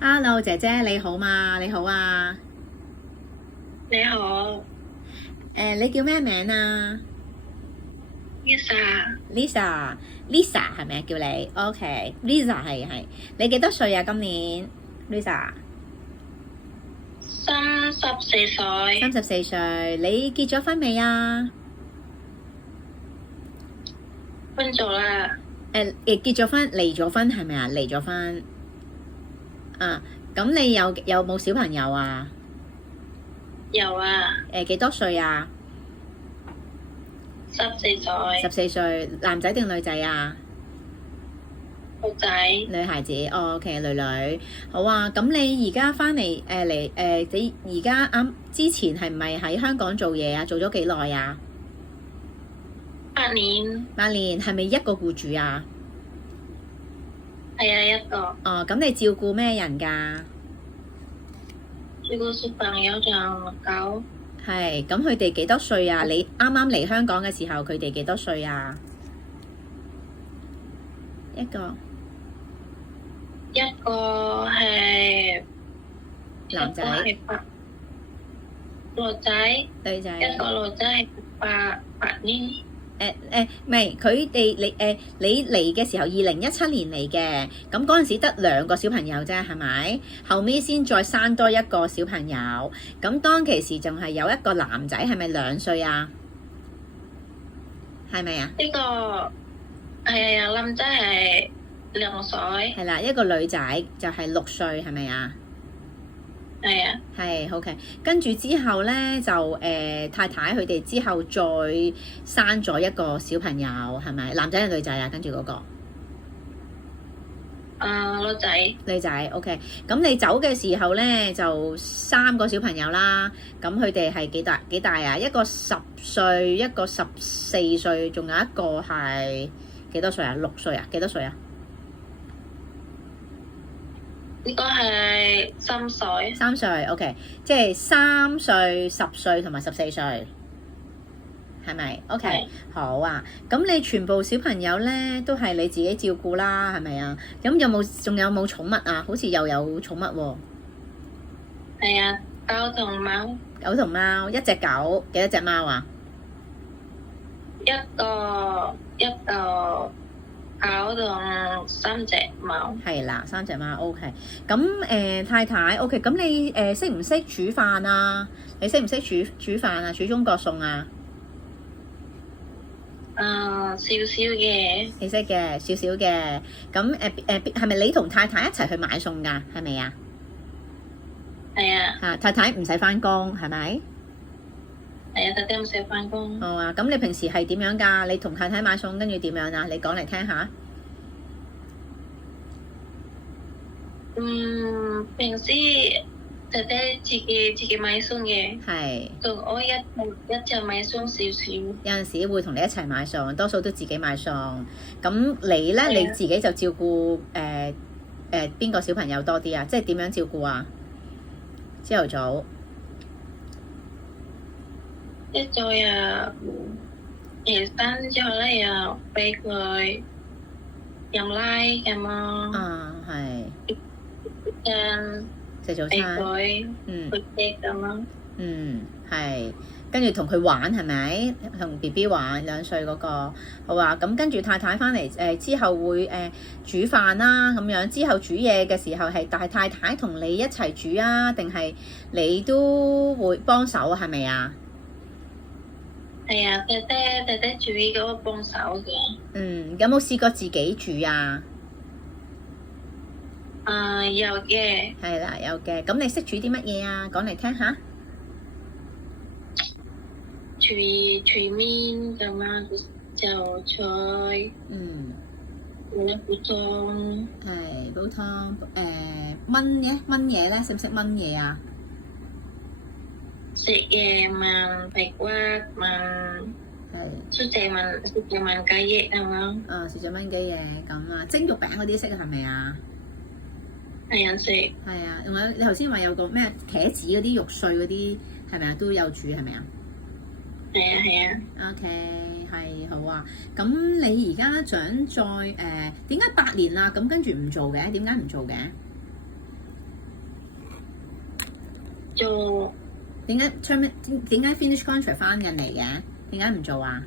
Hello，姐姐你好嘛？你好啊。你好你叫咩名啊，Lisa，？Lisa，Lisa 係咪啊？叫你？OK，Lisa 係。你幾多歲啊？今年 Lisa 34歲，34歲。你結咗婚未啊？分咗啦。結咗婚，離咗婚係咪啊？離咗婚啊？咁你有冇小朋友啊？有啊，幾多歲啊？14歲，14歲，男仔定女仔啊？女仔。女孩子，OK，女女，好啊。咁你而家翻嚟你而家之前係咪喺香港做嘢啊？做咗幾耐啊8年， 8年，係咪一個僱主啊？係啊，一個。哦，咁你照顧咩人㗎？照顧小朋友仲有狗，係，咁佢哋幾多歲啊？你啱啱嚟香港嘅時候，佢哋幾多歲啊？一個一個係男仔，女仔，女仔。一個女仔係8年。唔係，佢哋你嚟嘅時候2017年嚟嘅，咁嗰陣時得2個小朋友啫，係咪？後尾先再生多一個小朋友，咁當其時仲係有一個男仔，係咪2歲啊？係咪啊？呢個係啊，男仔係2歲，係啦，一個女仔就係6歲，係咪啊？係啊，係 OK，跟住之後呢，就太太佢哋之後再生咗一個小朋友，係咪？男仔定女仔啊？跟住嗰個女仔，女仔 OK。咁你走嘅時候呢，就3個小朋友啦。咁佢哋係幾大啊？一個10歲，一個14歲，仲有一個係幾多歲啊？6歲啊？幾多歲啊？呢個係3歲， 3歲 OK，即係3歲、10歲同埋14歲，係咪 OK？係好啊。咁你全部小朋友呢都係你自己照顧啦，係咪啊？咁仲有冇寵物啊？好似又有寵物喎。係啊，狗同貓，狗同貓，一隻狗幾多隻貓啊？一個狗同3隻貓。係啦，3隻貓 OK。咁太太 OK，咁你識唔識煮飯啊？你識唔識煮飯啊？煮中國餸啊？少少嘅，你識嘅，少少嘅。咁係咪你同太太一齊去買餸㗎？係咪啊？係啊，嚇，太太唔使返工係咪？係啊，特登唔使返工。好啊。咁你平時係點樣㗎？你同太太買餸跟住點樣啊？你講嚟聽下。平時特登自己買餸嘅，係。同我一齊買餸少少。有陣時會同你一齊買餸，多數都自己買餸。咁你呢？係啊，你自己就照顧邊個小朋友多啲啊？即係點樣照顧啊？朝頭早一早又起身之後咧，又俾佢飲奶咁咯，係跟俾食早餐。佢嗯佢食咁咯。係。跟住同佢玩係咪？同 BB 玩2歲嗰個。好啊。咁跟住太太翻嚟之後會煮飯啦咁樣。之後煮嘢嘅時候係大太太同你一齊煮啊，定係你都會幫手係咪啊？係啊，爹爹煮嗰個幫手嘅。有冇試過自己煮啊？有嘅，係啦，有嘅。咁你識煮啲乜嘢啊？講嚟聽下。煮面咁啊，就菜，煮一碗湯，係煲湯。燜嘢咧，識唔識燜嘢啊？食嘢問皮骨問係。出隻問雞翼咁咯。食咗燜雞嘢咁啊，蒸肉餅嗰啲識係咪啊？係啊，食。係啊，仲有你頭先話有個咩茄子嗰啲肉碎嗰啲係咪啊？都有煮係咪啊係啊，係啊。 ？OK，係好啊。咁你而家想再點解8年啦？咁跟住唔做嘅？點解唔做嘅？做點解 finish contract 翻緊嚟嘅？點解唔做啊？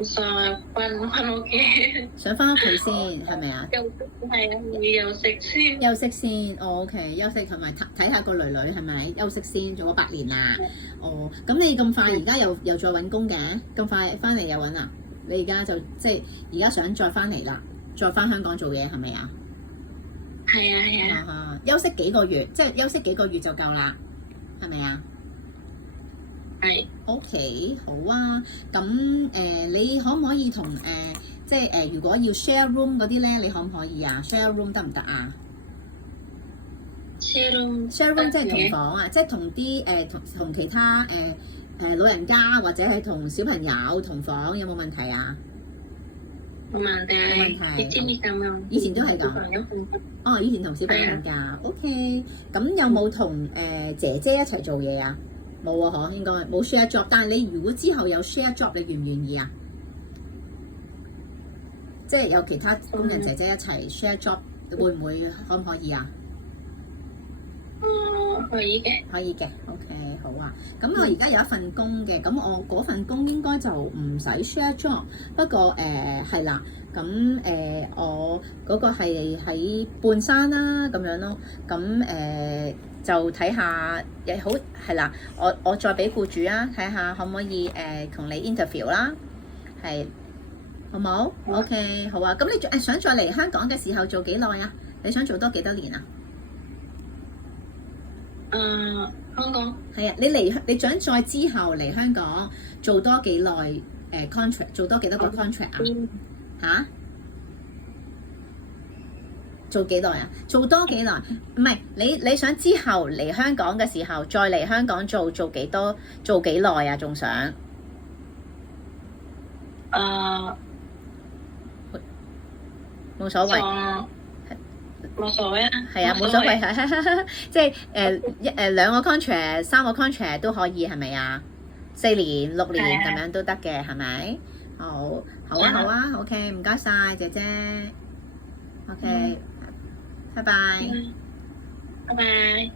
想翻屋企，想翻屋企先係咪啊？係啊，要休息先。休息先，哦 OK，休息同埋睇下個女女係咪？休息先，做咗8年啦。哦，咁你咁快而家又再揾工嘅？咁快翻嚟又揾啊？你而家就即係而家想再翻嚟啦，再翻香港做嘢係咪啊？係啊係啊。休息幾個月，即係休息幾個月就夠啦，係咪啊？係。OK，好啊。咁你可唔可以同即係如果要 share room 嗰啲咧，你可唔可以啊？share room 得唔得啊share room 即係同房啊，即係同啲同其他老人家或者係同小朋友同房，有冇問題啊？冇問題。冇問題。以前係咁樣。以前都係咁。哦，以前同小朋友瞓覺。OK，咁有冇同姐姐一齊做嘢啊？冇啊，嗬，應該冇 share job。但係你如果之後有 share job，你願唔願意啊？即係有其他工人姐姐一齊 share job，會唔會可唔可以啊？可以嘅。可以嘅 ，OK， 好啊。咁我而家有一份工嘅，咁我嗰份工應該就唔使 share job。不過係啦，咁我嗰個係喺半山啦，咁樣咯。咁就睇下，好係啦。我再俾僱主啊，睇下可唔可以同你 interview 啦，係好冇？OK， 好啊。咁你想再嚟香港嘅時候做幾耐啊？你想做多幾多年啊？香港。係啊，你想再之後嚟香港做多幾耐contract？ 做多幾多個 contract 啊？嚇？做幾耐啊？做多幾耐？唔係你想之後嚟香港嘅時候，再嚟香港做幾多？做幾耐啊？仲想？冇所謂。冇所謂啊。係啊，冇所謂，即係2個 contract、3個 contract 都可以係咪啊？4年、6年咁樣都得嘅係咪？好啊 ，OK， 唔該晒姐姐 ，OK，拜拜。拜拜。